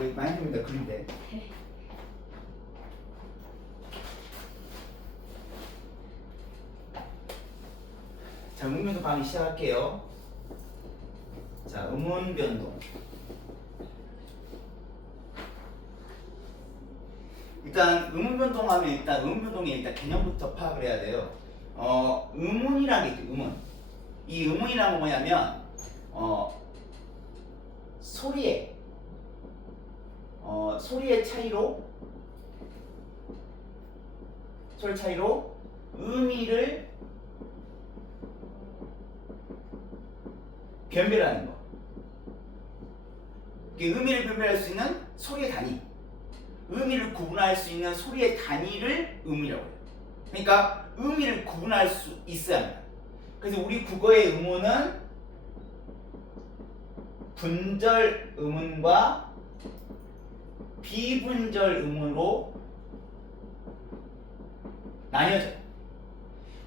거의 많이 됩니다. 그런데. 자, 음운변동 강의 시작할게요. 자, 음운변동. 일단 음운변동 하면 일단 음운변동의 일단 개념부터 파악을 해야 돼요. 음운이라는 게 있죠. 음운. 이 음운이라는 건 뭐냐면 소리의 차이로 의미를 변별하는 거. 의미를 변별할 수 있는 소리의 단위, 의미를 구분할 수 있는 소리의 단위를 음이라고 해요. 그러니까 의미를 구분할 수 있어야 합니다. 그래서 우리 국어의 음운은 분절 음운과 비분절 음운으로 나뉘어져요.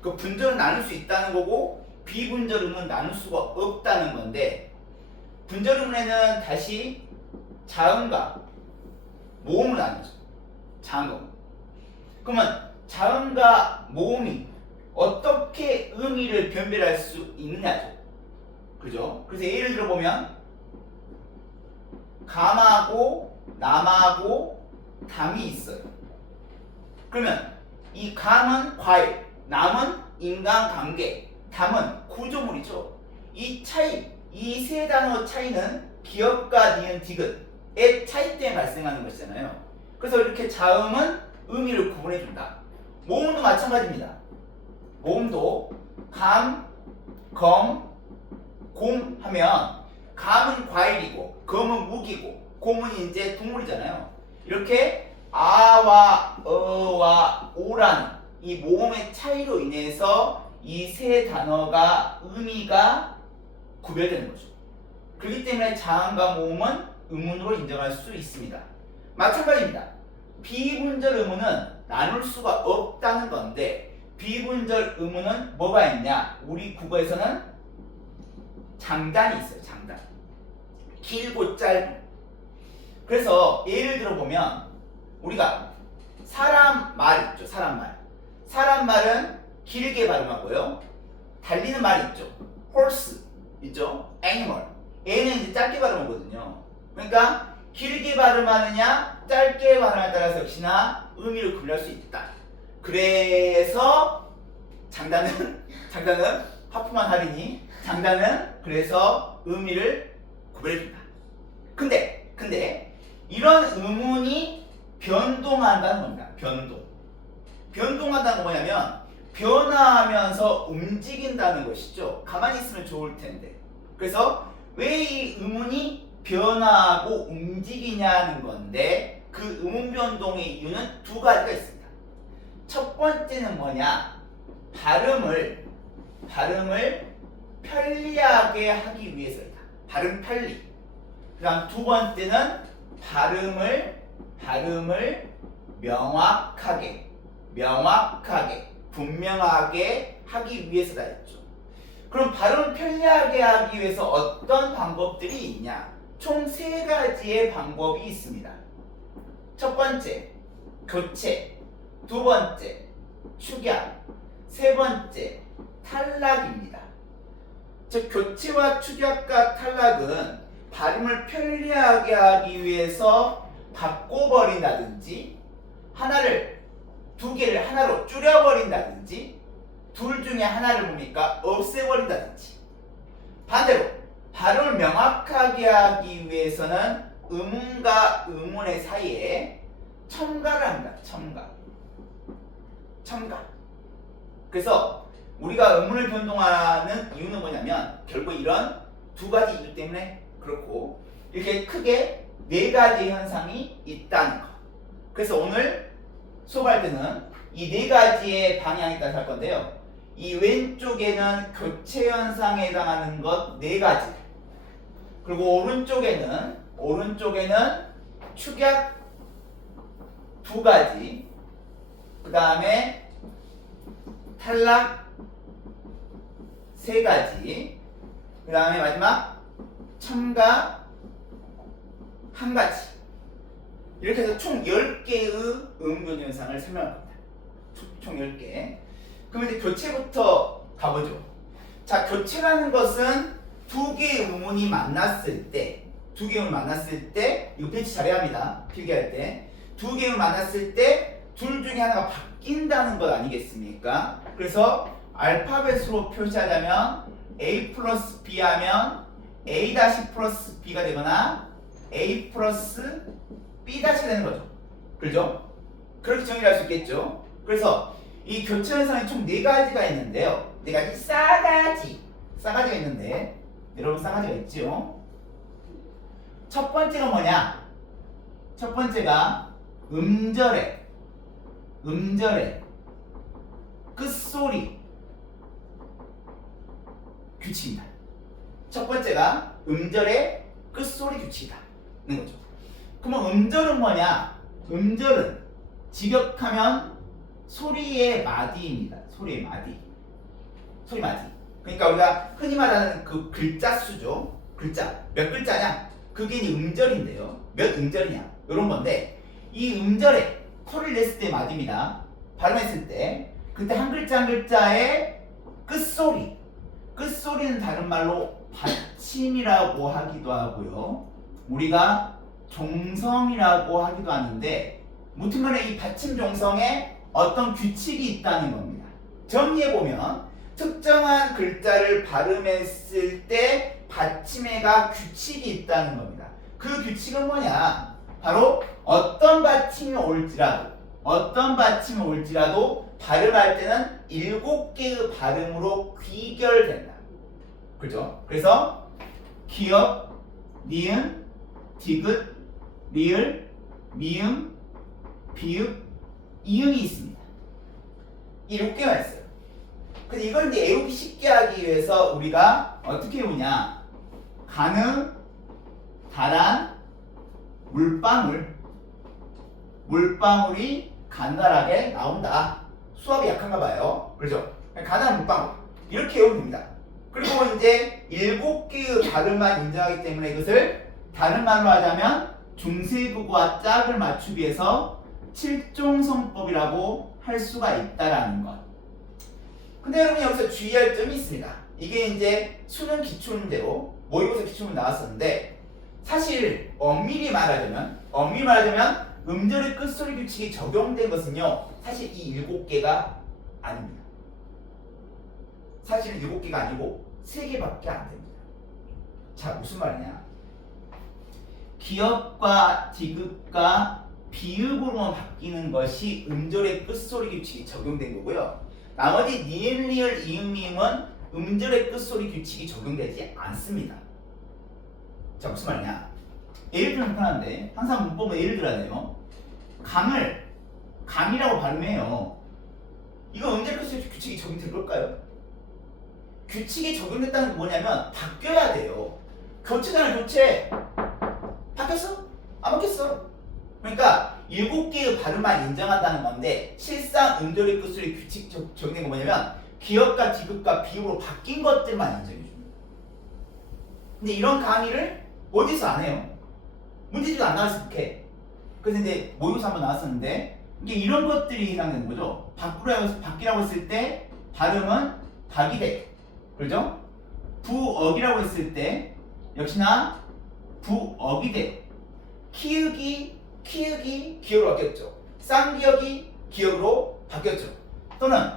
그 분절은 나눌 수 있다는 거고 비분절 음은 나눌 수가 없다는 건데, 분절 음운에는 다시 자음과 모음으로 나뉘어져. 자음과 모음. 그러면 자음과 모음이 어떻게 의미를 변별할 수 있느냐죠. 그죠? 그래서 예를 들어보면 감하고 남하고 담이 있어요. 그러면 이 감은 과일, 남은 인간관계, 담은 구조물이죠. 이 차이, 이 세 단어 차이는 기역과 니은, 디귿의 차이 때문에 발생하는 것이잖아요. 그래서 이렇게 자음은 의미를 구분해준다. 모음도 마찬가지입니다. 모음도 감, 검, 곰 하면 감은 과일이고 검은 무기고 곰은 이제 동물이잖아요. 이렇게 아와 어와 오라는 이 모음의 차이로 인해서 이 세 단어가 의미가 구별되는 거죠. 그렇기 때문에 자음과 모음은 음운으로 인정할 수 있습니다. 마찬가지입니다. 비분절 음운은 나눌 수가 없다는 건데, 비분절 음운은 뭐가 있냐? 우리 국어에서는 장단이 있어요. 장단. 길고 짧은. 그래서 예를 들어보면 우리가 사람 말 있죠. 사람 말. 사람 말은 길게 발음하고요. 달리는 말 있죠. horse 있죠. animal. 얘는 이제 짧게 발음하거든요. 그러니까 길게 발음하느냐 짧게 발음하느냐에 따라서 역시나 의미를 구별할 수 있다. 그래서 장단은 하프만 할인이 장단은 그래서 의미를 구별해준다. 근데 이런 음운이 변동한다는 겁니다. 변동한다는 건 뭐냐면 변화하면서 움직인다는 것이죠. 가만히 있으면 좋을 텐데. 그래서 왜 이 음운이 변화하고 움직이냐는 건데, 그 음운 변동의 이유는 두 가지가 있습니다. 첫 번째는 뭐냐? 발음을 편리하게 하기 위해서이다. 발음 편리. 그 다음 두 번째는 발음을 명확하게 분명하게 하기 위해서다 했죠. 그럼 발음을 편리하게 하기 위해서 어떤 방법들이 있냐? 총 세 가지의 방법이 있습니다. 첫 번째, 교체. 두 번째, 축약. 세 번째, 탈락입니다. 즉, 교체와 축약과 탈락은 발음을 편리하게 하기 위해서 바꿔버린다든지, 두 개를 하나로 줄여버린다든지, 둘 중에 하나를 뭡니까? 없애버린다든지. 반대로 발음을 명확하게 하기 위해서는 음운과 음운의 사이에 첨가를 합니다. 첨가. 그래서 우리가 음운을 변동하는 이유는 뭐냐면 결국 이런 두 가지 이유 때문에 그렇고, 이렇게 크게 네 가지 현상이 있다는 거. 그래서 오늘 수업할 때는 이 네 가지의 방향에 따라서 할 건데요. 이 왼쪽에는 교체 현상에 해당하는 것 네 가지. 그리고 오른쪽에는 축약 두 가지. 그 다음에 탈락 세 가지. 그 다음에 마지막 첨가 한 가지. 이렇게 해서 총 10개의 의문변동 현상을 설명할 겁니다. 총 10개. 그러면 이제 교체부터 가보죠. 자, 교체라는 것은 두 개의 의문이 만났을 때, 이거 배치 잘해야 합니다. 필기할 때. 두 개의 의문이 만났을 때 둘 중에 하나가 바뀐다는 것 아니겠습니까? 그래서 알파벳으로 표시하자면 A 플러스 B 하면 A 다시 플러스 B가 되거나 A 플러스 B 다시 되는 거죠. 그렇죠? 그렇게 정의할 수 있겠죠. 그래서 이 교체 현상이 총 4가지가 있는데요. 4가지 싸가지가 있는데 여러분 싸가지가 있죠. 첫 번째가 뭐냐? 첫 번째가 음절의 끝소리 규칙입니다. 첫 번째가 음절의 끝소리 규칙이다는 거죠. 그러면 음절은 뭐냐? 음절은 직역하면 소리의 마디입니다. 소리 마디. 그러니까 우리가 흔히 말하는 그 글자 수죠. 글자. 몇 글자냐? 그게 이제 음절인데요. 몇 음절이냐? 이런 건데 이 음절에 소리를 냈을 때 마디입니다. 발음했을 때 그때 한 글자 한 글자의 끝소리는 다른 말로 받침이라고 하기도 하고요. 우리가 종성이라고 하기도 하는데 무튼 간에 이 받침 종성에 어떤 규칙이 있다는 겁니다. 정리해보면 특정한 글자를 발음했을 때 받침에가 규칙이 있다는 겁니다. 그 규칙은 뭐냐? 바로 어떤 받침이 올지라도 발음할 때는 7개의 발음으로 귀결된다. 그죠? 그래서 기역, 니은, 디귿, 리을, 미음, 비읍, 이응이 있습니다. 7개가 있어요. 근데 이걸 이제 외우기 쉽게 하기 위해서 우리가 어떻게 외우냐? 가느, 다란, 물방울이 간단하게 나온다. 수압이 약한가 봐요. 그렇죠? 간단한 물방울 이렇게 외우면 됩니다. 그리고 이제 7개의 발음만 인정하기 때문에 이것을 다른 말로 하자면 중세국어와 짝을 맞추기 위해서 7종성법이라고 할 수가 있다라는 것. 근데 여러분 여기서 주의할 점이 있습니다. 이게 이제 수능 기출문제로 모의고사 기출문 나왔었는데 사실 엄밀히 말하자면 음절의 끝소리 규칙이 적용된 것은요 사실 이 7개가 아닙니다. 사실은 7개가 아니고 3개밖에 안 됩니다. 자, 무슨 말이냐? 기역과 디귿과 비읍으로만 바뀌는 것이 음절의 끝소리 규칙이 적용된 거고요. 나머지 니은, 리을, 이응, 미음은 음절의 끝소리 규칙이 적용되지 않습니다. 자, 무슨 말이냐? 예를 들면 편한데 항상 문법은 예를 들어야 돼요. 강을 강이라고 발음해요. 이거 음절의 끝소리 규칙이 적용될 걸까요? 규칙이 적용됐다는 게 뭐냐면 바뀌어야 돼요. 교체잖아, 교체. 바뀌었어? 안 바뀌었어. 그러니까 7개의 발음만 인정한다는 건데 실상 음절의 끝소리 규칙 적용된 건 뭐냐면 기역과 디귿과 비읍으로 바뀐 것들만 인정해 줍니다. 근데 이런 강의를 어디서 안 해요? 문제집도 안 나왔을 때. 그래서 이제 모의고사 한번 나왔었는데 이게 이런 것들이 해당되는 거죠. 바뀌라고 했을 때 발음은 박이 돼. 그렇죠? 부억이라고 했을 때 역시나 부억이 돼. 키읔이 기역으로 바뀌었죠. 쌍기역이 기역으로 바뀌었죠. 또는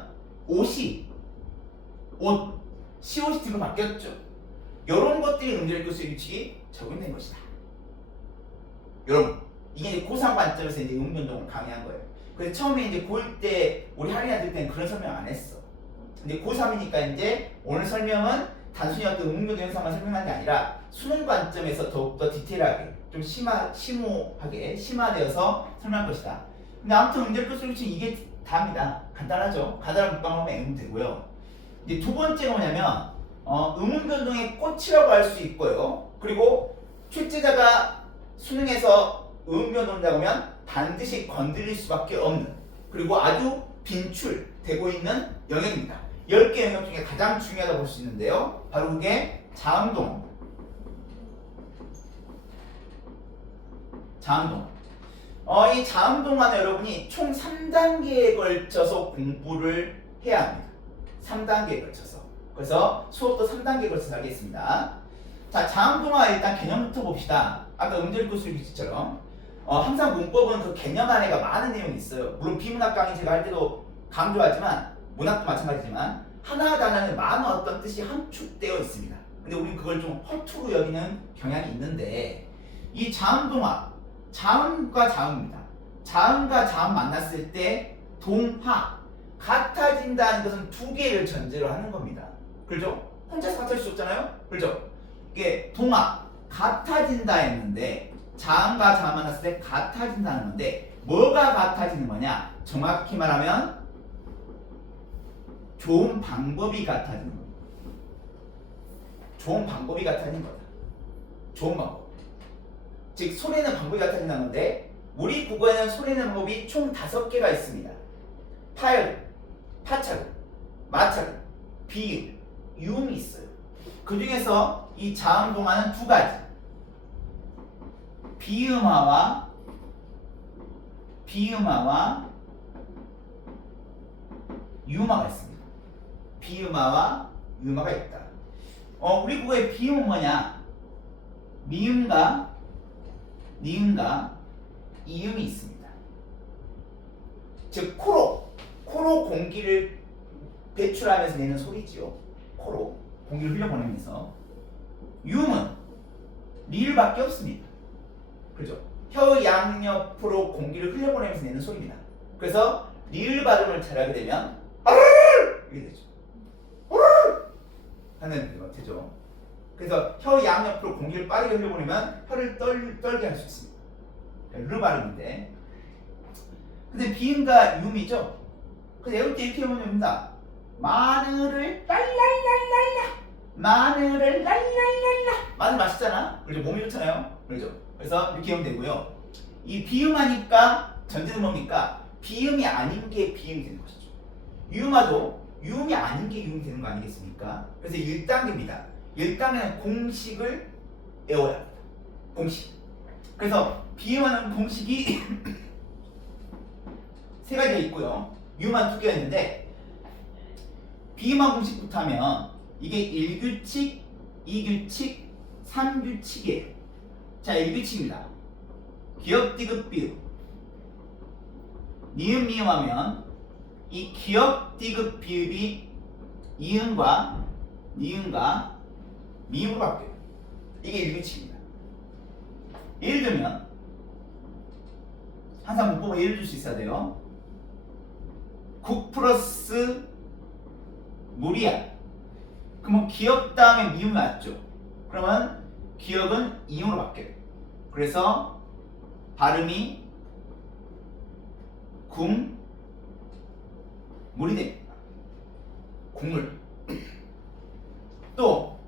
옷이 시옷이 뒤로 바뀌었죠. 이런 것들이 음절의 끝소리 규칙이 적용된 것이다. 여러분, 이게 이제 고3 관점에서 이제 음변동을 강의한 거예요. 그래서 처음에 이제 고1 때 우리 할인아 들 때는 그런 설명 안 했어. 근데 고3이니까 이제 오늘 설명은 단순히 어떤 음변동 현상만 설명한 게 아니라 수능 관점에서 더욱더 디테일하게 좀 심화되어서 설명할 것이다. 근데 아무튼 음절의 끝소리 규칙 이게 다입니다. 간단하죠. 간단한 문방법만 외우면 되고요. 이제 두 번째가 뭐냐면 음운 변동의 꽃이라고 할 수 있고요. 그리고 출제자가 수능에서 음운 변동이라고 하면 반드시 건드릴 수밖에 없는 그리고 아주 빈출되고 있는 영역입니다. 10개 영역 중에 가장 중요하다고 볼 수 있는데요. 바로 그게 자음동. 이 자음 동화는 여러분이 총 3단계에 걸쳐서 공부를 해야 합니다. 3단계에 걸쳐서. 그래서 수업도 3단계에 걸쳐서 하겠습니다. 자, 자음 동화 일단 개념부터 봅시다. 아까 음절 수일비처럼 항상 문법은 그 개념 안에가 많은 내용이 있어요. 물론 비문학 강의 제가 할 때도 강조하지만 문학도 마찬가지지만 하나 단어에 많은 어떤 뜻이 함축되어 있습니다. 근데 우리는 그걸 좀 허투루 여기는 경향이 있는데 이 자음 동화, 자음과 자음입니다. 자음과 자음 만났을 때 동화, 같아진다는 것은 두 개를 전제로 하는 겁니다. 그렇죠? 혼자서 같아질 수 없잖아요? 그렇죠? 이게 동화, 같아진다 했는데 자음과 자음 만났을 때 같아진다는 건데 뭐가 같아지는 거냐? 정확히 말하면 좋은 방법이 같아지는 겁니다. 좋은 방법이 같아지는 거다. 좋은 방법. 즉 소리내는 방법이 같아진다는 건데 우리 국어에는 소리내는 방법이 총 5개가 있습니다. 파열, 파차금, 마차금, 비음, 유음이 있어요. 그 중에서 이 자음 동화는 2가지. 비음화와 유음화가 있습니다. 비음화와 유음화가 있다. 우리 국어의 비음은 뭐냐? 미음과 니음과 이음이 있습니다. 즉 코로 공기를 배출하면서 내는 소리지요. 코로 공기를 흘려보내면서. 유음은 리을밖에 없습니다. 그렇죠? 혀 양옆으로 공기를 흘려보내면서 내는 소리입니다. 그래서 리을 발음을 잘하게 되면 이렇게 되죠. 하는 되죠. 그래서 혀 양옆으로 공기를 빠르게 흘려보내면 혀를 떨게 할 수 있습니다. 르 발음인데. 근데 비음과 유음이죠. 그래서 외울 때 이렇게 보면 됩니다. 마늘을 랄랄랄랄라, 마늘을 랄랄랄라. 마늘 맛있잖아. 그렇죠? 몸이 좋잖아요. 그렇죠? 그래서 이렇게 하면 되고요. 이 비음하니까 전제는 뭡니까? 비음이 아닌 게 비음이 되는 것이죠. 유음화도 유음이 아닌 게 유음이 되는 거 아니겠습니까? 그래서 1단계입니다. 1단계는 공식을 외워야 합니다. 공식. 그래서 비음하는 공식이 3가지가 있고요. 유음한 2개가 있는데 비음한 공식부터 하면 이게 1규칙, 2규칙, 3규칙이에요. 자, 1규칙입니다. 기역, 디귿, 비읍. 니은, 미음 하면 이 기역, 디귿, 비읍이 이음과 니은과 미음으로 바뀌어요. 이게 1규칙입니다. 예를 들면 항상 문법을 예를 들 수 있어야 돼요. 국 플러스 물이야. 그러면 기역 다음에 미음이 왔죠. 그러면 기역은 이음으로 바뀌어요. 그래서 발음이 국물이 됩니다. 국물. 또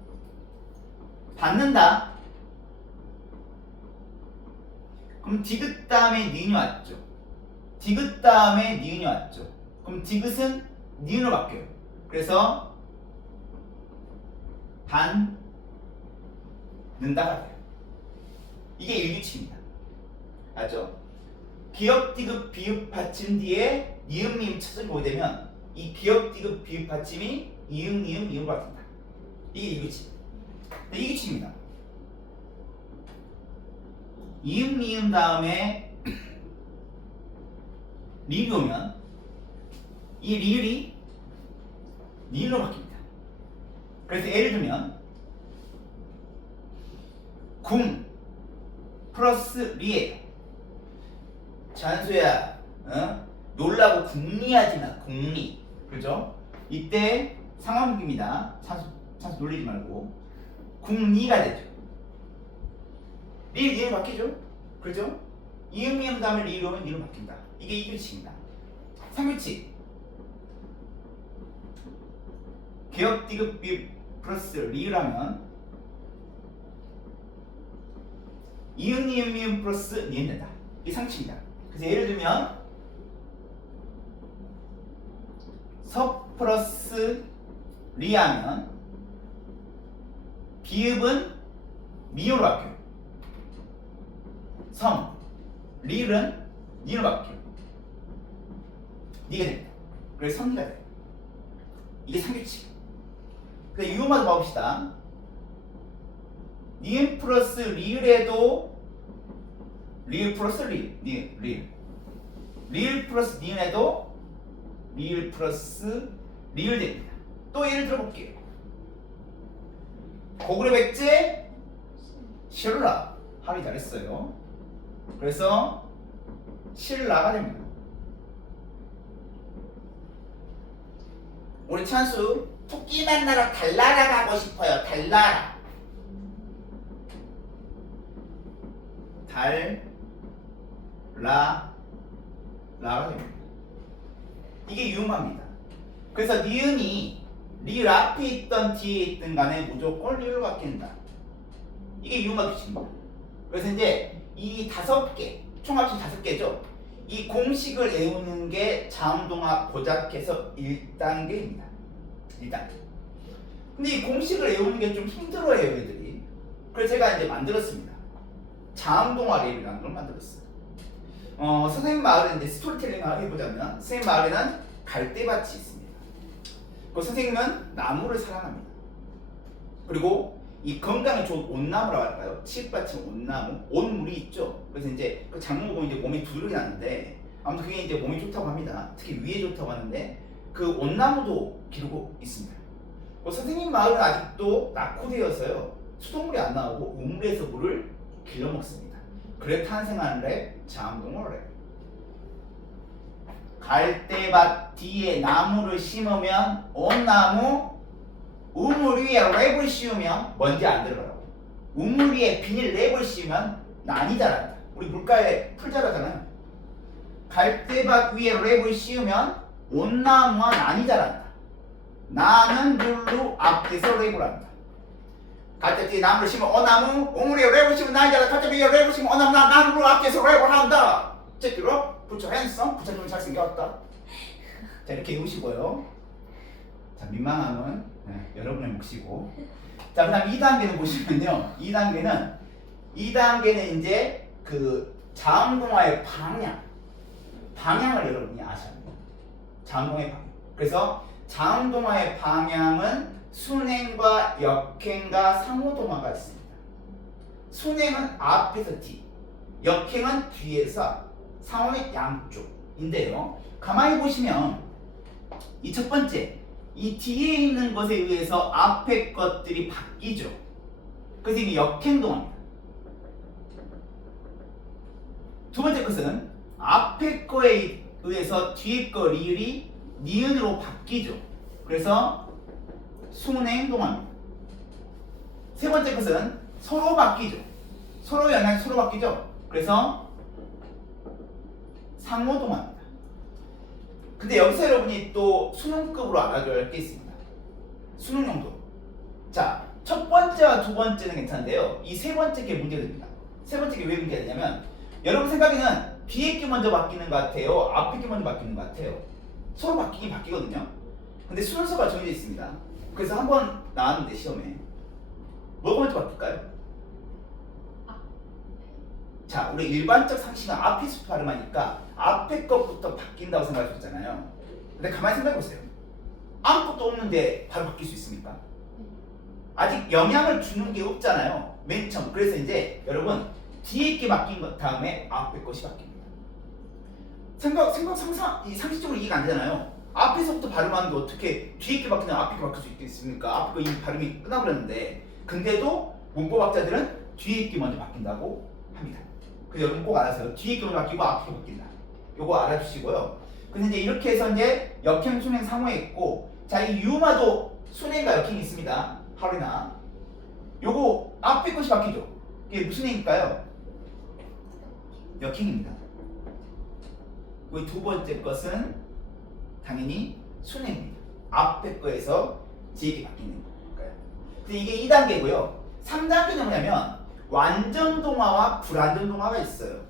받는다. 그럼 디귿 다음에 니은이 왔죠. 디귿 다음에 니은이 왔죠. 그럼 디귿은 니은으로 바뀌어요. 그래서 받는다가 돼요. 이게 1규칙입니다. 알죠? 기역, 디귿, 비읍 받침 뒤에 니은, 미음 찾을 보게 되면 이 기역, 디귿, 비읍 받침이 이응, 니은, 미음으로 바뀝니다. 이게 1규칙. 네, 2규칙입니다. 이응, 미음 다음에 리을이 오면 이 리을이 니은으로 바뀝니다. 그래서 예를 들면 궁 플러스 리에 잔수야, 놀라고 궁리하지 마. 궁리. 그렇죠? 이때 상황극입니다. 찬수 놀리지 말고 궁리가 되죠. 리을 니은 바뀌죠? 그렇죠? 이응 미음 다음에 리을 오면 니은 바뀐다. 이게 2규칙입니다. 3규칙. 기역, 디귿, 비읍 플러스 리을 하면 이응, 니은, 미음 플러스 니은 된다. 이게 상치입니다. 그래서 예를 들면 석 플러스 리 하면 비읍은 미음으로 바뀌어요. 성, 리을은 니은을 바꿀게요. 니가 됩니다. 그래서 성리가 돼요. 이게 상규칙. 그래서 이것만 봐봅시다. 니은 플러스 리을에도 리을 플러스 리을 플러스 니은에도 리을 플러스 리을 됩니다. 또 예를 들어볼게요. 고구려 백제 신라 합의 잘했어요. 그래서 신라가 됩니다. 우리 찬수 토끼 만나러 달나라 가고 싶어요. 달나라. 라가 됩니다. 이게 유음합니다. 그래서 니은이 리을 앞에 있던 뒤에 있든 간에 무조건 리을로 바뀐다. 이게 유음합 규칙입니다. 그래서 이제 이 5개, 총 합치면 5개죠. 이 공식을 외우는 게 자음동화 고작해서 1단계입니다. 1단계. 근데 이 공식을 외우는 게 좀 힘들어요, 얘들이. 그래서 제가 이제 만들었습니다. 자음동화 랩이라는 걸 만들었어요. 선생님 마을에 이제 스토리텔링을 해보자면, 선생님 마을에는 갈대밭이 있습니다. 그 선생님은 나무를 사랑합니다. 그리고 이 건강에 좋은 온나무라고 할까요? 치읓받침 온나무, 온물이 있죠. 그래서 이제 그 작물 보면 이제 몸이 두드러기 나는데, 아무튼 그게 이제 몸이 좋다고 합니다. 특히 위에 좋다고 하는데, 그 온나무도 기르고 있습니다. 그 선생님 마을은 아직도 낙후되어서요, 수돗물이 안 나오고 우물에서 물을 길러 먹습니다. 그래 탄생한 랩, 자음동화 랩. 갈대밭 뒤에 나무를 심으면 온나무, 우물 위에 랩을 씌우면 먼지 안 들어가라고. 우물 위에 비닐 랩을 씌우면 난이 자란다. 우리 물가에 풀 자라잖아요. 갈대밭 위에 랩을 씌우면 온나무와 난이 자란다. 나는 물로 앞에서 랩을 한다. 갈대 뒤에 나무를 심으면 온나무, 우물 위에 랩을 씌우면 난이 자란다. 갈대 위에 랩을 씌우면 온나무, 나는 물로 앞에서 랩을 한다. 제끼로 부처 핸섬, 부처님은 잘생겼다. 자, 이렇게 외우시고요. 자, 민망함은 여러분의 몫이고. 자, 그 다음 2단계는 보시면요. 2단계는 이제 그 자음동화의 방향을 여러분이 아셔야 돼요. 자음동화의 방향. 그래서 자음동화의 방향은 순행과 역행과 상호동화가 있습니다. 순행은 앞에서 뒤, 역행은 뒤에서 앞, 상호는 양쪽인데요. 가만히 보시면 이 첫 번째, 이 뒤에 있는 것에 의해서 앞에 것들이 바뀌죠. 그래서 이게 역행동화입니다. 두 번째 것은 앞에 거에 의해서 뒤에 거 리을이 니은으로 바뀌죠. 그래서 순행동화입니다. 세 번째 것은 서로 바뀌죠. 서로 영향이 서로 바뀌죠. 그래서 상호동화입니다. 근데 여기서 여러분이 또 수능급으로 알아줘야 할 게 있습니다. 수능용도. 자, 첫 번째와 두 번째는 괜찮은데요. 이 세 번째 게 문제됩니다. 세 번째 게 왜 문제가 되냐면, 여러분 생각에는 뒤에 게 먼저 바뀌는 것 같아요? 앞에 게 먼저 바뀌는 것 같아요? 서로 바뀌긴 바뀌거든요. 근데 순서가 정해져 있습니다. 그래서 한번 나왔는데 시험에 뭐가 먼저 바뀔까요? 자, 우리 일반적 상식은 앞에서부터 발음하니까 앞에 것부터 바뀐다고 생각하셨잖아요. 근데 가만히 생각해보세요. 아무것도 없는데 바로 바뀔 수 있습니까? 아직 영향을 주는 게 없잖아요. 맨 처음. 그래서 이제 여러분 뒤에 있게 바뀐 것 다음에 앞에 것이 바뀝니다. 상상, 이 상식적으로 이해가 안 되잖아요. 앞에서부터 발음하는 게 어떻게 뒤에 있게 바뀌면 앞에 게 바뀔 수 있겠습니까? 앞에 거 이미 발음이 끝나버렸는데, 근데도 문법학자들은 뒤에 있게 먼저 바뀐다고 합니다. 그래서 여러분 꼭 알아서요. 뒤에 있게 먼저 바뀌고 앞에 게 바뀐다. 요거 알아주시고요. 근데 이제 이렇게 해서 이제 역행, 순행, 상호에 있고, 자, 이 유마도 순행과 역행이 있습니다. 하루나. 요거 앞에 것이 바뀌죠. 이게 무슨 행일까요? 역행입니다. 그 두 번째 것은 당연히 순행입니다. 앞에 거에서 뒤에 바뀌는 거니까요. 근데 이게 2단계고요. 3단계는 뭐냐면 완전 동화와 불완전 동화가 있어요.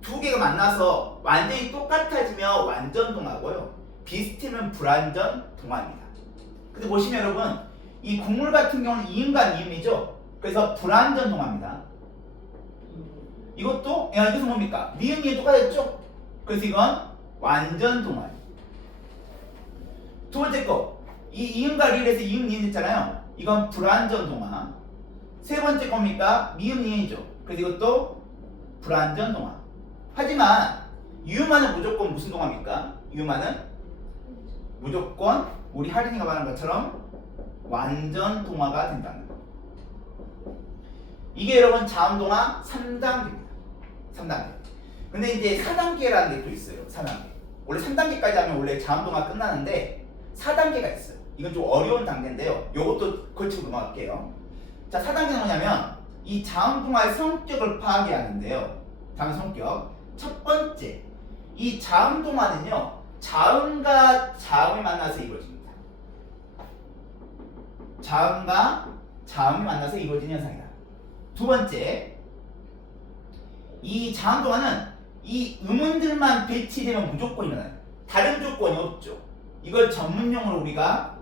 두 개가 만나서 완전히 똑같아지면 완전 동화고요. 비슷하면 불완전 동화입니다. 근데 보시면 여러분, 이 국물 같은 경우는 이음과 니음이죠. 그래서 불완전 동화입니다. 이것도 이것은 뭡니까? 니은 니은 똑같았죠? 그래서 이건 완전 동화예요. 두 번째 거, 이 이음과 리을에서 이음 니은 했잖아요. 이건 불완전 동화. 세 번째 겁니까? 미음 니은이죠. 그래서 이것도 불완전 동화. 하지만 유음화는 무조건 무슨 동화입니까? 유음화는 무조건 우리 할인이가 말한 것처럼 완전 동화가 된다는 거. 이게 여러분 자음동화 3단계입니다. 3단계. 근데 이제 4단계라는 게 또 있어요. 4단계. 원래 3단계까지 하면 원래 자음동화 끝나는데 4단계가 있어요. 이건 좀 어려운 단계인데요. 요것도 걸치고 넘어갈게요. 자, 4단계는 뭐냐면 이 자음동화의 성격을 파악해야 하는데요. 다음 성격. 첫 번째, 이 자음동화는요, 자음과 자음이 만나서 이루어집니다. 자음과 자음이 만나서 이루어지는 현상이다. 두 번째, 이 자음동화는 이 음운들만 배치되면 무조건 일어나요. 다른 조건이 없죠. 이걸 전문용어로 우리가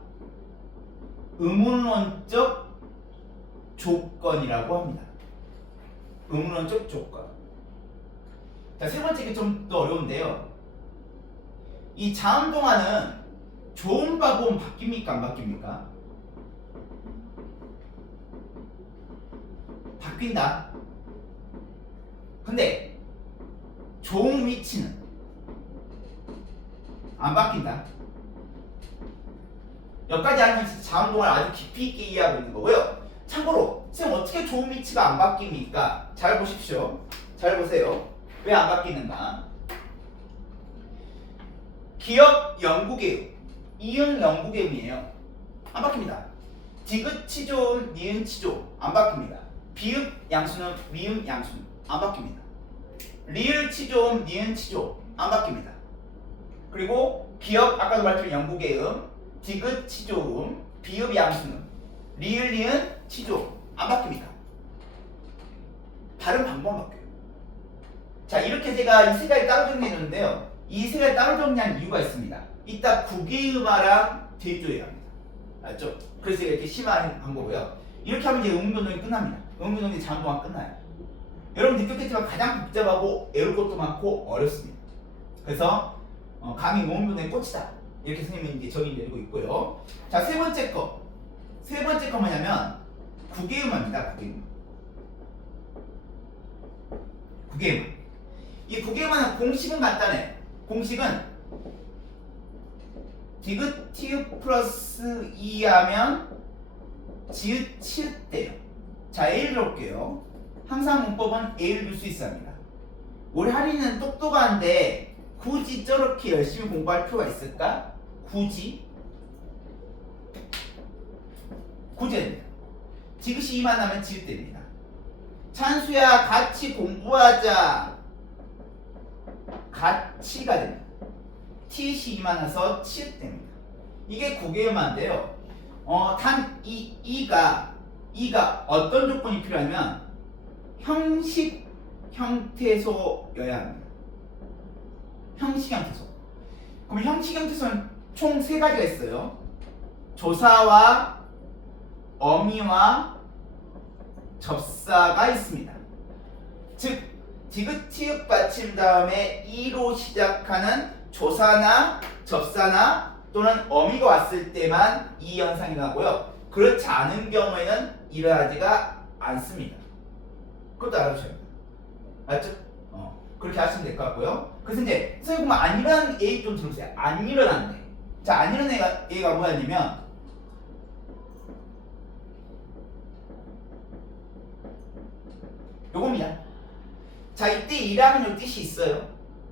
음운론적 조건이라고 합니다. 음운론적 조건. 자, 세 번째 게 좀 더 어려운데요. 이 자음동화는 조음과 고음 바뀝니까? 안 바뀝니까? 바뀐다. 근데 조음 위치는 안 바뀐다. 여기까지 알면 자음동화를 아주 깊이 있게 이해하고 있는 거고요. 참고로 선생님 어떻게 조음 위치가 안 바뀝니까? 잘 보십시오. 잘 보세요. 왜 안 바뀌는가? 기역 영구계음, 이응 영구계음이에요. 안 바뀝니다. 디귿 치조음, 니은 치조음 안 바뀝니다. 비읍 양수는 미음 양수는 안 바뀝니다. 리을 치조음, 니은 치조음 안 바뀝니다. 그리고 기역 아까도 말했지만 영구계음, 디귿 치조음, 비읍 양수는 리을 니은 치조음 안 바뀝니다. 다른 방법만 바뀌어요. 자, 이렇게 제가 이 세 가지 따로 정리해줬는데요. 이 세 가지 따로 정리한 이유가 있습니다. 이따 구개음화랑 대조해야 합니다. 알죠? 그래서 이렇게 심화한 거고요. 이렇게 하면 이제 음운동이 끝납니다. 음운동이 자음동화 끝나요. 여러분 느꼈겠지만 가장 복잡하고 외울 것도 많고 어렵습니다. 그래서 감히 음운동의 꽃이다. 이렇게 선생님이 이제 정의 내리고 있고요. 자, 세 번째 거. 세 번째 거 뭐냐면 구개음화입니다. 구개음화. 구개음화. 이 구개음화는 공식은 간단해요. 공식은 디귿 티읕 플러스 2 하면 지읒 치읒 돼요. 자, 예를 들어볼게요. 항상 문법은 예를 들 수 있어야 합니다. 우리 할인은 똑똑한데 굳이 저렇게 열심히 공부할 필요가 있을까? 굳이 됩니다. 지읒이 2만 나면 지읒 됩니다. 찬수야 같이 공부하자. 같이가 됩니다. 티읕이 2만 나서 치읒 됩니다. 이게 구개음화인데요. 단 이가 어떤 조건이 필요하면 형식 형태소여야 합니다. 형식 형태소. 그럼 형식 형태소는 총 세 가지가 있어요. 조사와 어미와 접사가 있습니다. 즉 디귿 티읕 받침 다음에 이로 시작하는 조사나 접사나 또는 어미가 왔을 때만 이 현상이 나고요. 그렇지 않은 경우에는 일어나지가 않습니다. 그것도 알아주셔야 합니다. 맞죠? 그렇게 하시면 될 것 같고요. 그래서 이제 선생님 보면 안 일어나는 A 좀 들어보세요. 안 일어나는 애. 자, 안 일어나는 애가 뭐냐면 요겁니다. 자, 이때 이랑은 요 뜻이 있어요.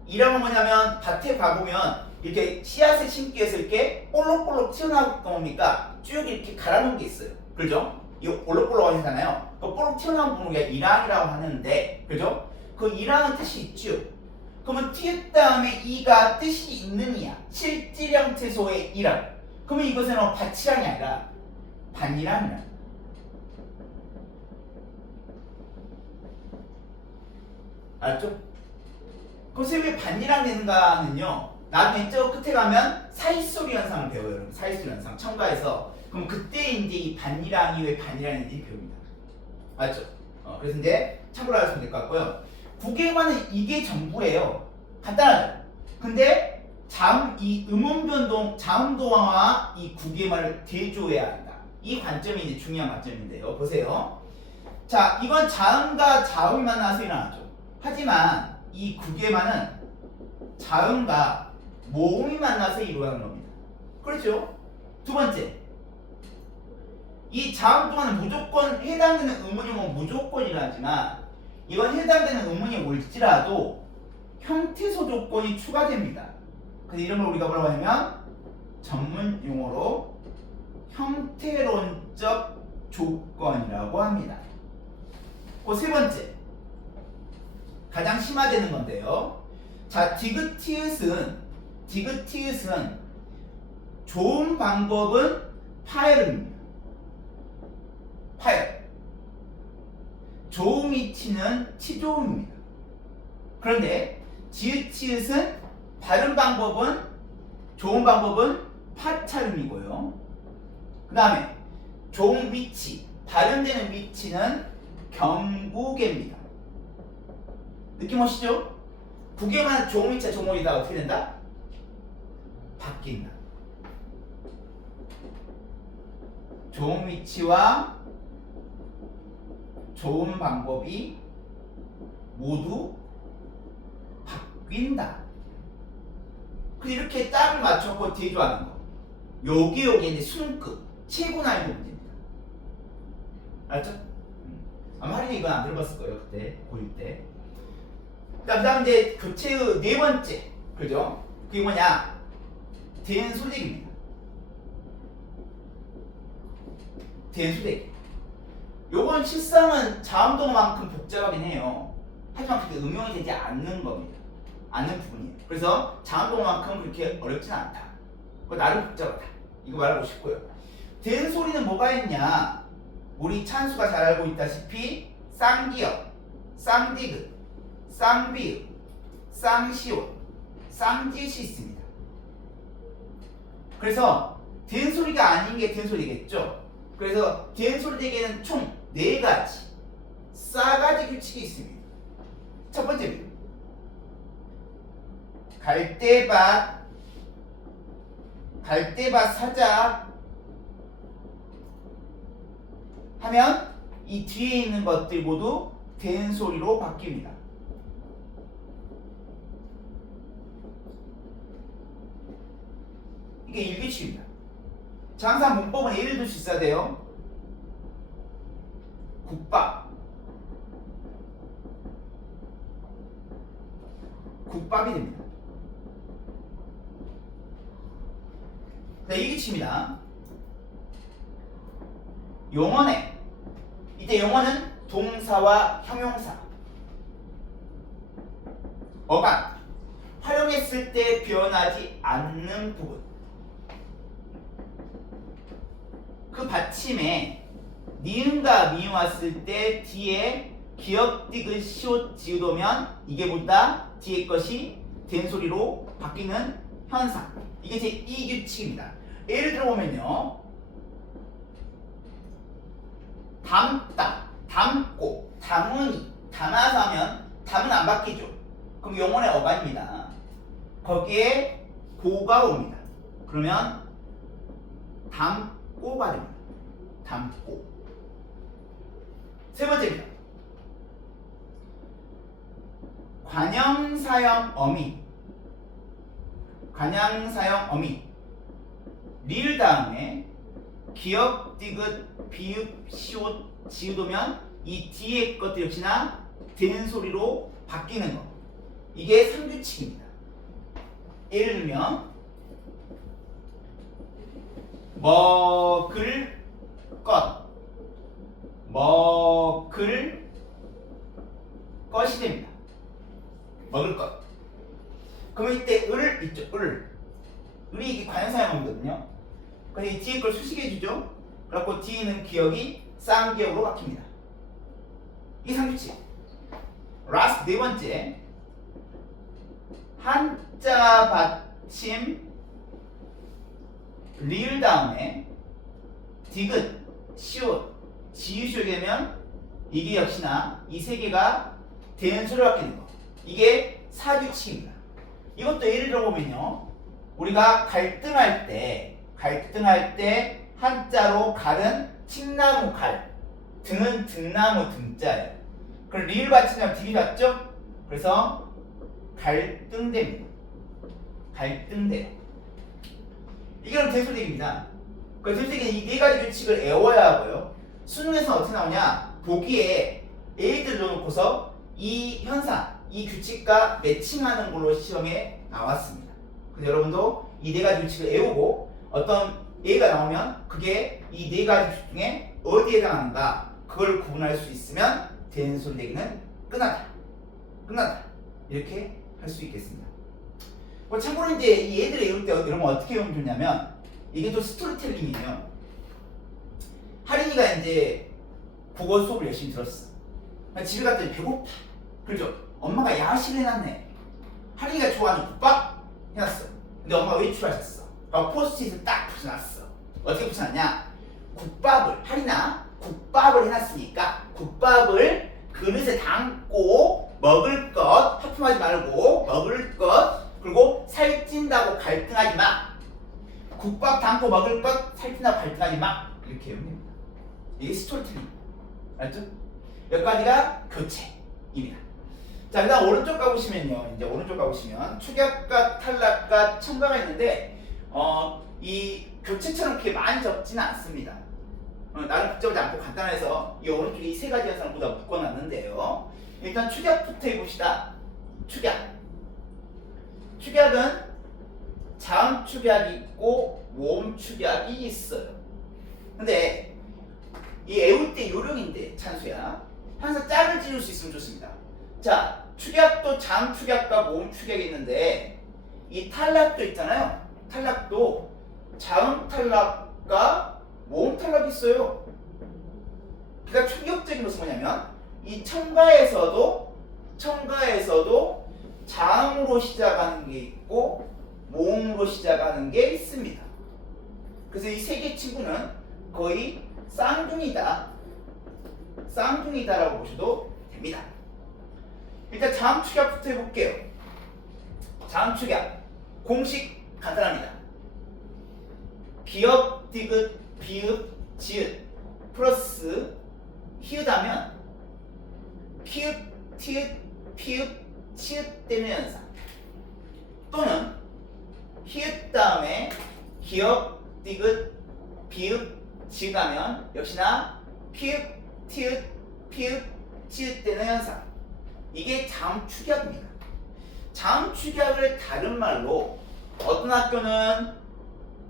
이랑은 뭐냐면 밭에 가보면 이렇게 씨앗을 심기 위해서 이렇게 볼록볼록 튀어나온 뭡니까? 쭉 이렇게 갈아놓은 게 있어요. 그죠? 이거 볼록볼록 하잖아요. 그 볼록 튀어나온 부분이 이랑이라고 하는데, 그죠? 그 이랑은 뜻이 있죠. 그러면 티읕 다음에 이가 뜻이 있는 이야. 실질형 태소의 이랑. 그러면 이것은 밭이랑이 아니라 반이랑이라. 알았죠? 그래서 왜 반이랑 되는가는요. 나중에 저 끝에 가면 사이소리 현상을 배워요. 여러분. 사이소리 현상 첨가해서. 그럼 그때 이제 이 반이랑이 왜 반이랑인지 배웁니다. 맞죠? 그래서 이제 참고로 하시면 될 것 같고요. 구개음화는 이게 전부예요. 간단하죠? 근데 이 음운 변동, 자음동화와 이 국의말을 대조해야 한다. 이 관점이 이제 중요한 관점인데요. 보세요. 자, 이건 자음과 자음이 만나서 일어나죠. 하지만 이 국의말은 자음과 모음이 만나서 이루어가는 겁니다. 그렇죠? 두 번째, 이 자음 동안은 무조건 해당되는 음운이 무조건 일어나지만 이건 해당되는 음운이 올지라도 형태소 조건이 추가됩니다. 그래서 이런 걸 우리가 뭐라고 하냐면 전문 용어로 형태론적 조건이라고 합니다. 그 세 번째, 가장 심화되는 건데요. 자, 디귿티읕은 좋은 방법은 파열음입니다. 파열. 좋은 위치는 치조음입니다. 그런데 지읒티읕은 발음 방법은 좋은 방법은 파찰음이고요. 그 다음에 좋은 위치, 발음되는 위치는 경국입니다. 느낌 오시죠? 국에만 좋은 위치와 종목이다 어떻게 된다? 바뀐다. 좋은 위치와 좋은 방법이 모두 바뀐다. 이렇게 짝을 맞춰서 대조하는 거. 요게 이제 순급 최고 난이도 문제입니다. 알았죠? 아마 할인이 이건 안 들어봤을 거예요. 그때 고1 때. 그다음 이제 교체의 네 번째, 그죠? 그게 뭐냐? 대인소대기입니다. 대인소대기. 요건 실상은 자음동만큼 복잡하긴 해요. 하지만 그렇게 응용이 되지 않는 겁니다. 않는 부분이에요. 그래서 자음동만큼 그렇게 어렵진 않다. 그거 나름 복잡하다. 이거 말하고 싶고요. 대인소리는 뭐가 있냐? 우리 찬수가 잘 알고 있다시피 쌍기역, 쌍디귿, 쌍비읍, 쌍시옷, 쌍짓이 있습니다. 그래서 대인소리가 아닌 게 대인소리겠죠. 그래서 대인소리에게는 총 4가지, 4가지 규칙이 있습니다. 첫 번째입니다. 갈대밭 사자 하면 이 뒤에 있는 것들 모두 대인소리로 바뀝니다. 이게 일규칙입니다. 자, 항상 문법은 예를 들 수 있어야 돼요. 국밥이 됩니다. 네, 일규칙입니다. 용언에 이때 용언은 동사와 형용사, 어감, 활용했을 때 변하지 않는 부분. 그 받침에 니은과 미음 왔을 때 뒤에 기역, 디귿, 시옷, 지읒 오면 이게 뭐다? 뒤에 것이 된소리로 바뀌는 현상. 이게 제 2규칙입니다. 예를 들어보면요. 담다, 담고, 담으니, 담아서 하면 담은 안 바뀌죠. 그럼 용언의 어간입니다. 거기에 고가 옵니다. 그러면 담고가 됩니다. 담고. 세 번째입니다. 관형사형 어미. 리을 다음에 기역, 디귿, 비읍, 시옷, 지읒 오면 이 뒤에 것들 역시나 된소리로 바뀌는 거. 이게 3규칙입니다. 예를 들면 먹을 것이 됩니다. 먹을 것. 그러면 이때 있죠. 을이 이게 관사형이거든요. 그래서 이 뒤에 걸 수식해주죠. 그래갖고 뒤에는 기역이 쌍기역으로 바뀝니다. 이 3규칙. 라스트 네 번째. 한자 받침 리을 다음에 디귿, 시옷, 지읒이 되면 이게 역시나 이 세 개가 된소리로 바뀌는 거. 이게 4규칙입니다. 이것도 예를 들어보면요. 우리가 갈등할 때 한자로 갈은 칡나무 갈, 등은 등나무 등자예요. 그럼 리을 받치면 딜이 받죠? 그래서 갈등됩니다. 갈등돼요. 이게 그럼 대소대기입니다. 그 대소대기는 이 네 가지 규칙을 외워야 하고요. 수능에서 어떻게 나오냐? 보기에 A들 넣어놓고서 이 현상, 이 규칙과 매칭하는 걸로 시험에 나왔습니다. 그래서 여러분도 이 네 가지 규칙을 외우고 어떤 A가 나오면 그게 이 네 가지 규칙 중에 어디에 해당하는가 그걸 구분할 수 있으면 대소대기는 끝났다. 이렇게 할 수 있겠습니다. 참고로 이제 이 애들을 외울 때 여러분 어떻게 외우면 좋냐면 이게 또 스토리텔링이에요. 하린이가 이제 국어 수업을 열심히 들었어. 집에 갔더니 배고파. 그렇죠? 엄마가 야식을 해놨네. 하린이가 좋아하는 국밥 해놨어. 근데 엄마가 외출하셨어. 포스트잇을 딱 붙여놨어. 어떻게 붙여놨냐? 하린아 국밥을 해놨으니까 국밥을 그릇에 담고 먹을 것 하품하지 말고 먹을 것 그리고 살찐다고 갈등하지 마. 국밥 담고 먹을 것 살찐다고 갈등하지 마. 이렇게 외웁니다. 이게 스토리텔링. 알죠? 여기까지가 교체입니다. 자, 그 다음 오른쪽 가보시면요. 이제 오른쪽 가보시면 축약과 탈락과 첨가가 있는데 이 교체처럼 그렇게 많이 적지는 않습니다. 나름 복잡하지 않고 간단해서 이 오른쪽에 이 세 가지 현상을 모두 묶어놨는데요. 일단 축약부터 해봅시다. 축약은 자음 축약이 있고 모음 축약이 있어요. 근데 이 외울 때 요령인데 찬수야. 항상 짝을 지을 수 있으면 좋습니다. 자, 축약도 자음 축약과 모음 축약이 있는데 이 탈락도 있잖아요. 탈락도 자음 탈락과 모음 탈락이 있어요. 그러니까 충격적인 것은 뭐냐면 이 첨가에서도 자음으로 시작하는 게 있고 모음으로 시작하는 게 있습니다. 그래서 이 세 개 친구는 거의 쌍둥이다라고 보셔도 됩니다. 일단 자음 축약부터 해볼게요. 자음 축약 공식 간단합니다. 기역, 디귿, 비읍, 지읒 플러스 히읗하면 피읍, 티읕, 피읍, 치읓 되는 현상 또는 히읗 다음에 기역, 디귿, 비읍, 지읒 하면 역시나 피읍, 티읕, 피읍, 치읓 되는 현상 이게 자음 축약입니다. 자음 축약을 다른 말로 어떤 학교는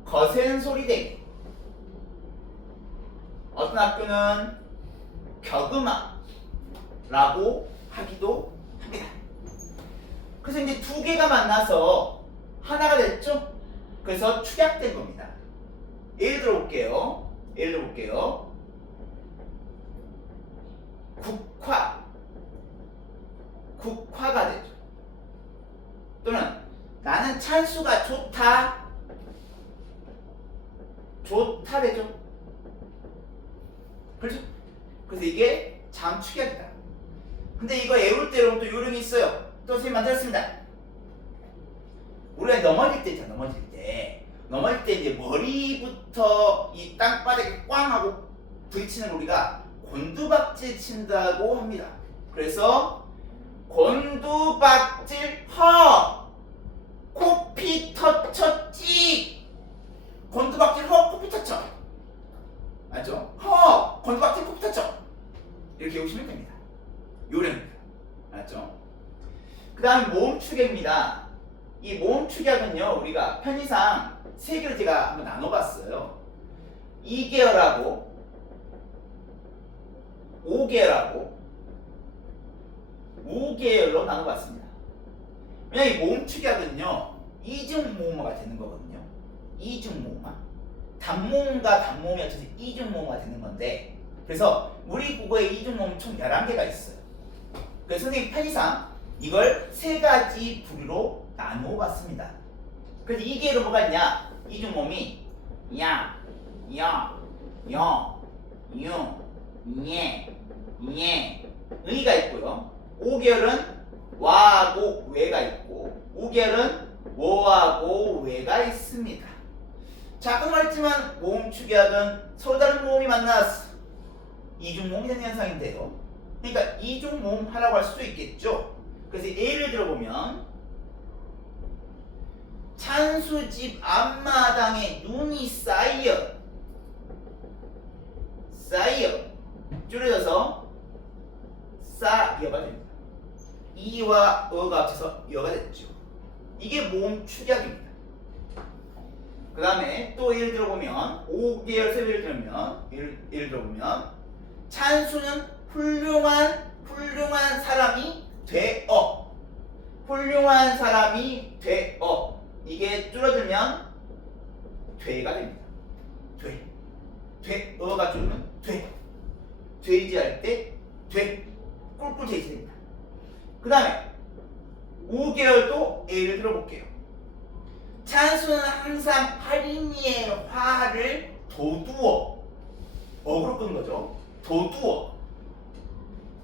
거센 소리 대기 어떤 학교는 격음악라고 하기도 합니다. 그래서 이제 두 개가 만나서 하나가 됐죠? 그래서 축약된 겁니다. 예를 들어 볼게요. 국화가 되죠. 또는 나는 찬수가 좋다 되죠. 그렇죠? 그래서 이게 자음 축약이다. 근데 이거 외울 때 여러분 또 요령이 있어요. 또 선생님 만들었습니다. 우리가 넘어질 때 있잖아. 넘어질 때 이제 머리부터 이 땅바닥에 꽝 하고 부딪히는 우리가 곤두박질 친다고 합니다. 그래서 곤두박질 코피 터쳤지. 곤두박질 코피 터쳐. 알죠? 곤두박질 코피 터쳐. 이렇게 외우시면 됩니다. 요령입니다. 알죠? 그 다음 모음 축약입니다. 이 모음 축약은요 우리가 편의상 세 개를 제가 한번 나눠봤어요. 2계열하고 5계열하고 5계열로 나눠봤습니다. 왜냐면 이 모음 축약은요 이중 모음어가 되는 거거든요. 이중 모음어. 단모음과 단모음이 합쳐서 이중 모음어가 되는 건데 그래서 우리 국어에 이중 모음 총 11개가 있어요. 그래서 선생님 편의상 이걸 세 가지 부류로 나누어 봤습니다. 그래서 이계열은 뭐가 있냐? 이중 모음이 야, 여, 유, 예, 의가 있고요. 5계열은 와하고 외가 있고 5계열은 워하고 외가 있습니다. 자, 아까 말했지만 모음 축약은 서로 다른 모음이 만나서 이중모음이 되는 현상인데요. 그러니까 이중모음 하라고 할 수도 있겠죠. 그래서 예를 들어보면 찬수집 앞마당에 눈이 쌓여 줄여져서 쌓여가 됩니다. 이와 어가 합쳐서 여가 됐죠. 이게 모음 축약입니다. 그 다음에 또 예를 들어보면 5계열 세배를 들면 예를 들어보면 찬수는 훌륭한 사람이 되어 훌륭한 사람이 되어 이게 줄어들면 되가 됩니다. 되어가 줄으면 돼지할 때 돼 꿀꿀 돼지 됩니다. 그 다음에 5계열도 예를 들어볼게요. 찬수는 항상 할인이의 화를 도두어 어그로 끄는 거죠. 도두어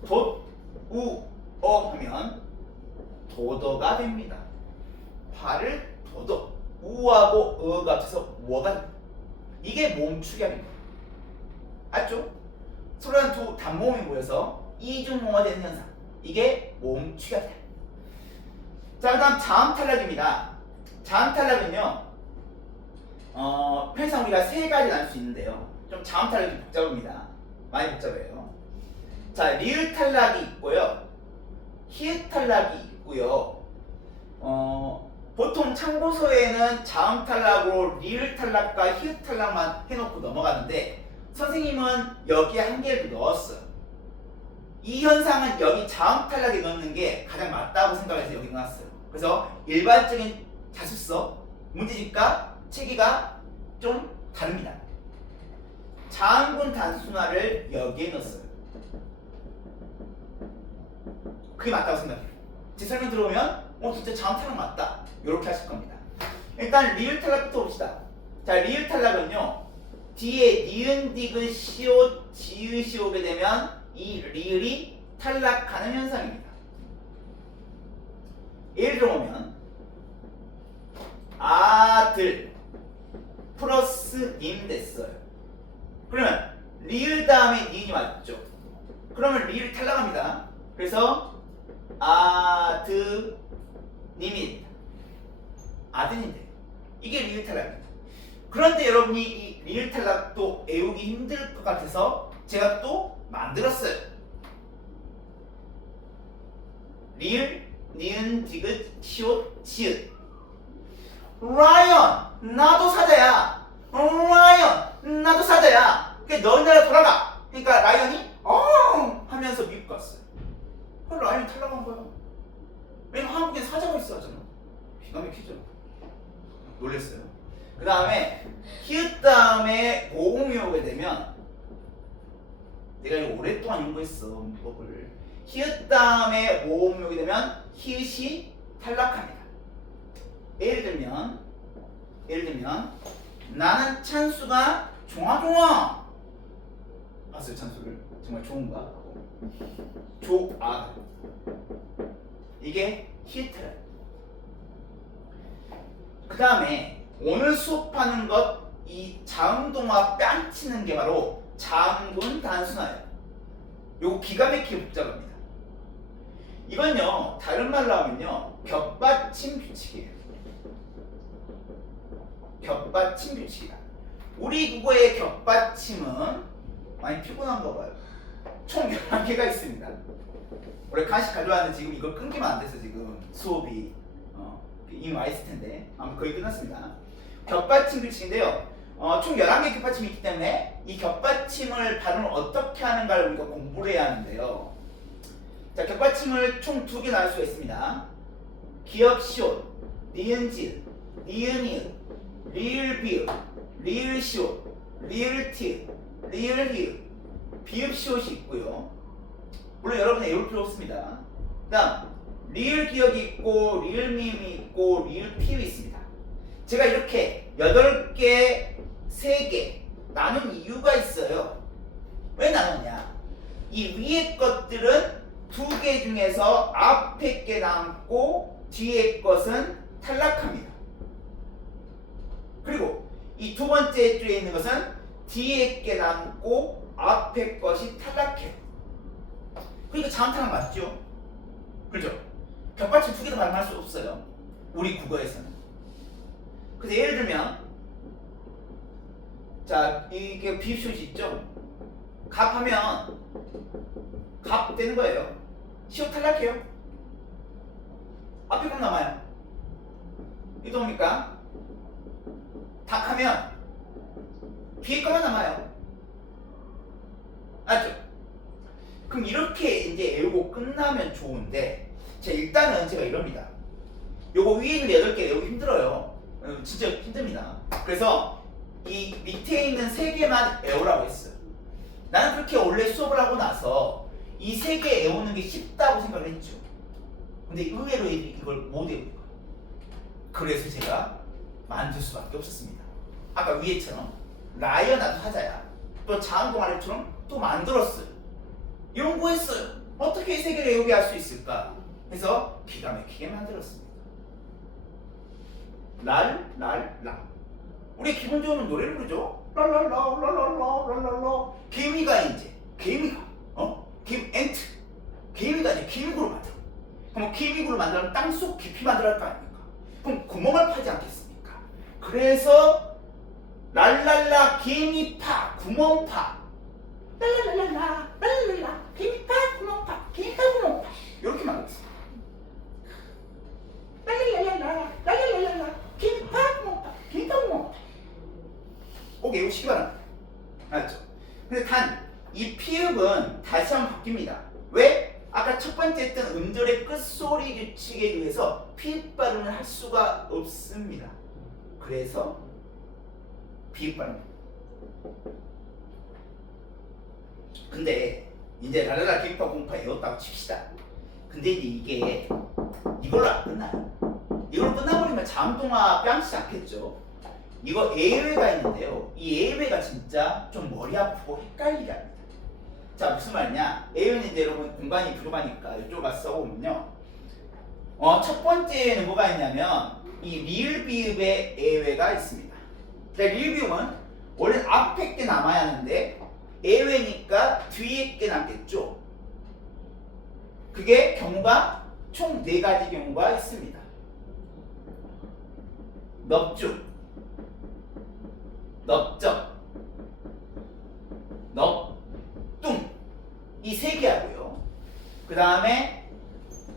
돛우어 하면 도더가 됩니다. 화를 도더 우하고 어가 합쳐서 워가 됩니다. 이게 모음 축약입니다. 알죠? 서로 두 단모음이 모여서 이중모음화 되는 현상. 이게 모음 축약이다. 자, 그 다음 자음 탈락입니다. 자음 탈락은요, 편의상 우리가 세 가지 나눌 수 있는데요. 좀 자음 탈락이 복잡합니다. 많이 복잡해요. 자, 리을 탈락이 있고요. 히읗 탈락이 있고요. 보통 참고서에는 자음 탈락으로 리을 탈락과 히읗 탈락만 해놓고 넘어가는데 선생님은 여기에 한 개를 넣었어요. 이 현상은 여기 자음 탈락에 넣는 게 가장 맞다고 생각해서 여기 넣었어요. 그래서 일반적인 자습서, 문제집과 체계가 좀 다릅니다. 자음군 단순화를 여기에 넣었어요. 그게 맞다고 생각해요. 제 설명 들어오면 진짜 자음 탈락 맞다 이렇게 하실 겁니다. 일단 리을 탈락부터 봅시다. 자, 리을 탈락은요 뒤에 니은 디귿 시옷 지읒이 오게 되면 이 리을이 탈락하는 현상입니다. 예를 들어보면 아들 플러스 님 됐어요. 그러면 리을 다음에 니은이 맞죠? 그러면 리을이 탈락합니다. 그래서 아드님입니다. 아드님인데 이게 리을 탈락입니다. 그런데 여러분이 이 리을 탈락도 외우기 힘들 것 같아서 제가 또 만들었어요. 리을, 니은, 디귿, 시옷, 지읒. 라이언, 나도 사자야. 라이언, 나도 사자야. 그러니까 너희 나라 돌아가. 그러니까 라이언이 하면서 미국 갔어요. 그럼 라이언이 탈락한 거예요. 왜냐면 한국엔 사자가 있어 하잖아. 기가 막히죠. 놀랬어요. 그 다음에 히읗 다음에 모음이 오게 되면 내가 이거 오랫동안 연구했어 문법을. 히읗 다음에 모음이 오게 되면 히읗이 탈락합니다. 예를 들면 나는 찬수가 좋아 봤어요? 찬수를 정말 좋은가? 좋아 이게 히읗 탈락. 그 다음에 오늘 수업하는 것 이 자음동화 뺨치는 게 바로 자음군 단순화예요. 요거 기가 막히게 복잡합니다. 이건요 다른 말로 하면요 겹받침 규칙이에요. 겹받침 규칙이다. 우리 국어의 겹받침은 많이 피곤한가 봐요. 총 11개가 있습니다. 원래 간식 가져왔는데 지금 이걸 끊기면 안 돼서 지금 수업이 이미 와 있을 텐데 아무튼 거의 끝났습니다. 겹받침 규칙인데요. 총 11개의 겹받침이 있기 때문에 이 겹받침을 발음을 어떻게 하는가를 우리가 공부를 해야 하는데요. 자, 겹받침을 총 2개 나눌 수가 있습니다. 기역 시옷, 니은 지읒, 니은 이읒, 리을 비읍, 리을 시옷, 리을 티읒, 리을 히읗, 비읍 시옷이 있고요. 물론 여러분은 외울 필요 없습니다. 그 다음 리을 기역이 있고 리을 미음이 있고 리을 피읍이 있습니다. 제가 이렇게 8개, 3개 나눈 이유가 있어요. 왜 나눴냐? 이 위의 것들은 두 개 중에서 앞에 게 남고 뒤에 것은 탈락합니다. 그리고 이 두 번째 줄에 있는 것은 뒤에 게 남고 앞에 것이 탈락해요. 그러니까 자음탈락 맞죠? 그렇죠? 겹받침 두 개 다 발음할 수 없어요. 우리 국어에서는. 그래서 예를 들면 자 이게 비읍시옷이 있죠? 갑하면 갑 되는 거예요. 시옷 탈락해요. 앞에 건 남아요. 이거 뭡니까? 닭하면 뒤에 거만 남아요. 알죠? 그럼 이렇게 이제 외우고 끝나면 좋은데 자 일단은 제가 이럽니다. 요거 위에 있는 8개 외우기 힘들어요. 진짜 힘듭니다. 그래서 이 밑에 있는 3개만 외우라고 했어요. 나는 그렇게 원래 수업을 하고 나서 이 3개 외우는 게 쉽다고 생각을 했죠. 근데 의외로 이걸 못 외우는 거예요. 그래서 제가 만들 수밖에 없었습니다. 아까 위에처럼 라이언아도 하자야. 또 자음동아리처럼 또 만들었어요. 연구했어요. 어떻게 이 3개를 외우게 할 수 있을까? 해서 기가 막히게 만들었습니다. 랄. 우리 기분 좋으면 노래를 부르죠. 랄랄라. 개미가 이제 개미가 엔트 개미가 이제 개미굴을 만들어. 그럼 개미굴을 만들면 땅속 깊이 만들어야 할 거 아닙니까? 그럼 구멍을 파지 않겠습니까? 그래서 랄랄라 개미파 구멍파 랄랄라 개미파 구멍파 이렇게 만들었어요. 랄랄라 개미파 구멍파 꼭 외우시기 바랍니다. 알았죠? 근데 단 이 피읍은 다시 한번 바뀝니다. 왜? 아까 첫 번째 했던 음절의 끝소리 규칙에 의해서 피읍 발음을 할 수가 없습니다. 그래서 비읍 발음. 근데 이제 랄랄라 개미파 공파 외웠다고 칩시다. 근데 이제 이게 이걸로 안 끝나요. 이걸로 끝나버리면 자음동화 뺨치지 않겠죠. 이거 예외가 있는데요. 이 예외가 진짜 좀 머리 아프고 헷갈리게 합니다. 자 무슨 말이냐? 예외는 이제 여러분 공간이 부족하니까 이쪽으로 가서 써보면요. 첫 번째는 뭐가 있냐면 이 리을 비읍의 예외가 있습니다. 자, 리을 비읍은 원래 앞에 게 남아야 하는데 예외니까 뒤에 게 남겠죠. 그게 경우가 총 4가지 경우가 있습니다. 넙죽, 넙적, 넙뚱 이 3개 하고요. 그 다음에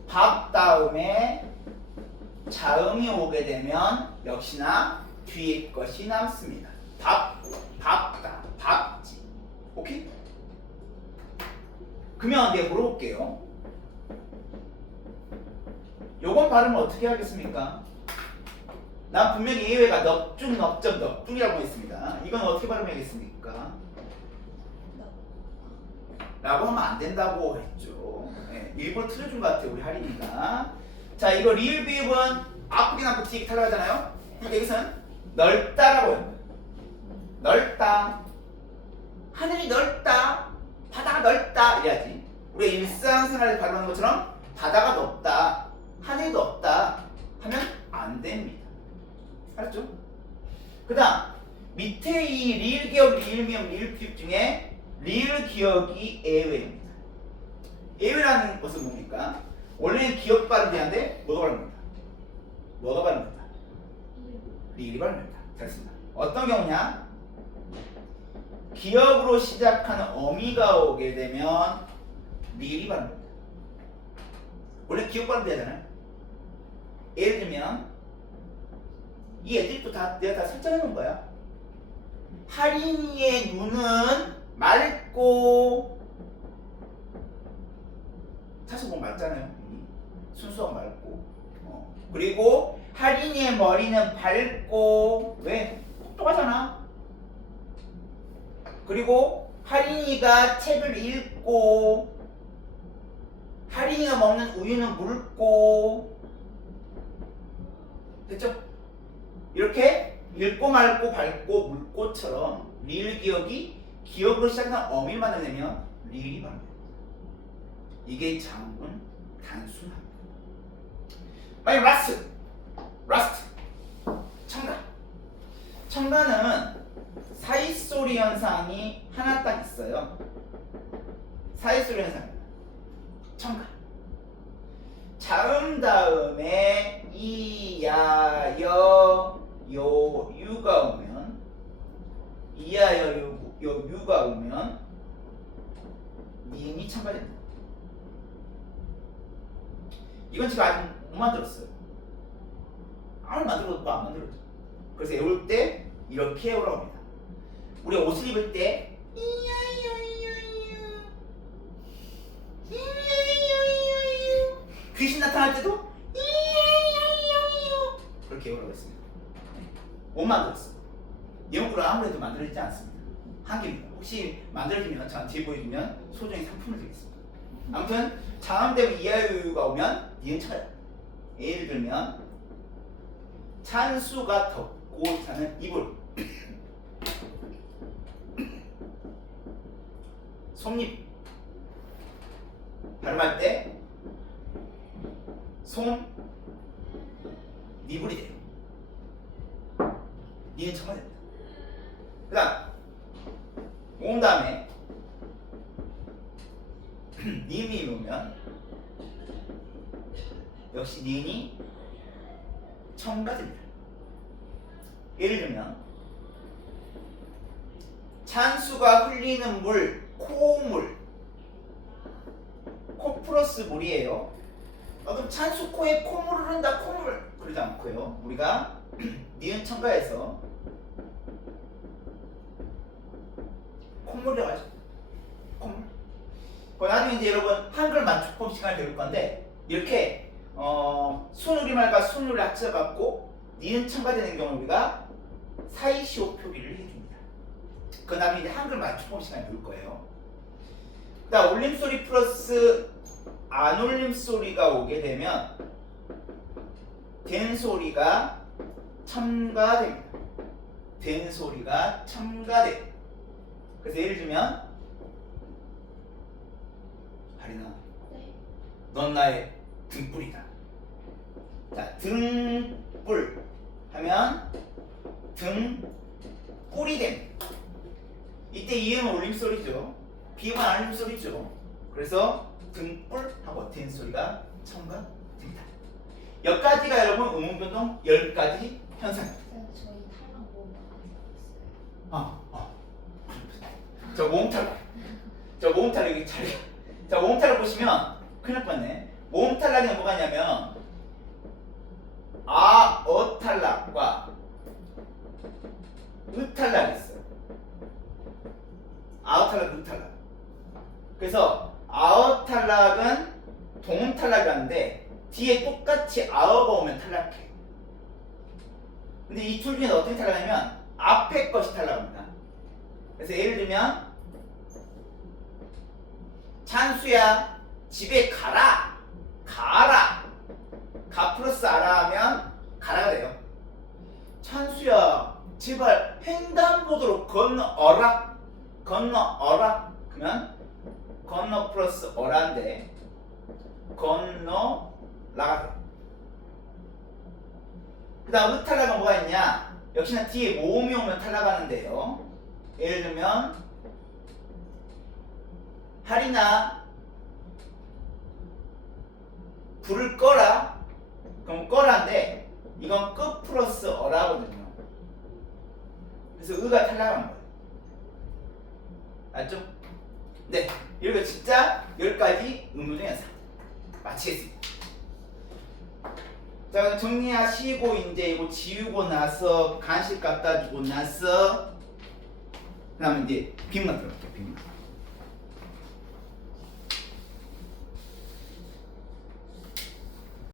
밥 다음에 자음이 오게 되면 역시나 뒤에 것이 남습니다. 밥다, 밥지. 오케이? 그러면 내가 물어볼게요. 요건 발음을 어떻게 하겠습니까? 난 분명히 예외가 넙중, 넙적, 넙중이라고 했습니다. 이건 어떻게 발음하겠습니까? 라고 하면 안 된다고 했죠. 네, 일부러 틀어준 것 같아요, 우리 할인이가. 자, 이거 리을 비읍은 앞에 남고 뒤에 탈락하잖아요. 그러니까 여기서는 넓다라고 해요. 넓다. 하늘이 넓다. 바다가 넓다. 이래야지. 우리가 일상생활에 발음하는 것처럼 바다가 넓다. 하늘이 넓다. 하면 안 됩니다. 알았죠? 그 다음 밑에 이 리을 기억, 리을 미음, 리을 비읍 중에 리을 기억이 예외입니다. 예외라는 것은 뭡니까? 원래는 기억 발음되는데 뭐가 발음됩니다? 뭐가 발음됩니다? 리을이 발음됩니다. 잘했습니다. 어떤 경우냐? 기억으로 시작하는 어미가 오게 되면 리을이 발음됩니다. 원래 기억 발음되잖아요. 예를 들면 이 애들이 또 다 내가 다 설정해 놓은 거야. 할인이의 눈은 맑고 사실 뭐 맞잖아요. 순수하고 맑고 그리고 할인이의 머리는 밝고 왜? 똑똑하잖아. 그리고 할인이가 책을 읽고 할인이가 먹는 우유는 묽고 됐죠? 이렇게 읽고 맑고 밝고 묽고처럼 리을 기억이 기억으로 시작하는 어미를 만나내면 리을이 발음됩니다. 이게 자음은 단순합니다. 만약 라스트 첨가. 첨가는 사이소리 현상이 하나 딱 있어요. 사이소리 현상입니다. 첨가. 자음 다음에 이야 여 요 유가 오면 이야 여 유가 오면 니은이 첨가됩니다. 이건 지금 아직 못 만들었어요. 아무리 만들어도 안 만들어져. 그래서 외울 때 이렇게 외우라고 합니다. 우리 옷을 입을 때 귀신 나타날 때도 그렇게 외우라고 했습니다. 못 만들었어요. 영어를 아무래도 만들어지지 않습니다. 한계입니다. 혹시 만들어지면 저한테 보여주면 소정의 상품을 드리겠습니다. 아무튼 자음되면 이하유가 오면 니은 쳐요. 예를 들면 찬수가 덥고 자는 이불 솜잎 발음할 때 솜 니불이 돼요. 니은 쳐야 됩니다. 그 다음 모음 다음에 니은이 오면 역시 니은이 첨가됩니다. 예를 들면 찬수가 흘리는 물, 코물, 코 플러스 물이에요. 그럼 찬수 코에 콧물을 흐른다, 콧물 그러지 않고요. 우리가 니은 첨가해서 콧물이라고 하죠. 콧물. 나중에 이제 여러분 한글 맞춤법 시간을 배울 건데 이렇게 순우리말과 순우리를 합쳐갖고 니은 첨가되는 경우 우리가 사이시오 표기를 해줍니다. 그 다음에 이제 한글 맞춤법 시간을 배울 거예요. 그 다음 올림소리 플러스 안올림소리가 오게 되면 된 소리가 첨가됩니다. 된 소리가 첨가돼요. 그래서 예를 들면 하리나 넌 나의 등불이다. 자, 등불 하면 등불이 됩니다. 이때 이음은 올림소리죠. 비음은 안올림소리죠. 그래서 등불 하고 된 소리가 첨가됩니다. 여기까지가 여러분 음운변동 10가지 현상입니다. 저희 탈락 모음 안 저 모음 탈락 여기 자리. 자, 모음 탈락 보시면 큰일 날 뻔했네. 모음 탈락에는 뭐가 있냐면 어 탈락과 으 탈락이 있어요. 어 탈락, 으 탈락. 그래서 어 탈락은 동음 탈락이라는데 뒤에 똑같이 아어가 오면 탈락해. 근데 이 둘 중에서 어떻게 탈락하냐면 앞에 것이 탈락합니다. 그래서 예를 들면 찬수야 집에 가라. 가 플러스 아라 하면 가라가 돼요. 찬수야 제발 횡단보도로 건너어라. 그러면 건너 플러스 어라인데 건너라가 돼요. 그 다음 으탈락은 뭐가 있냐? 역시나 뒤에 모음이 오면 탈락하는데요. 예를 들면 하리나 불을 꺼라. 그럼 꺼라인데 이건 끄 플러스 어라거든요. 그래서 으가 탈락한 거예요. 맞죠? 네, 이렇게 진짜 10가지 음운의 현상 마치겠습니다. 자, 그럼 정리하시고 이제 이거 지우고 나서 간식 갖다 주고 나서 그 다음에 이제 빈만 들어갈게요. 빈만.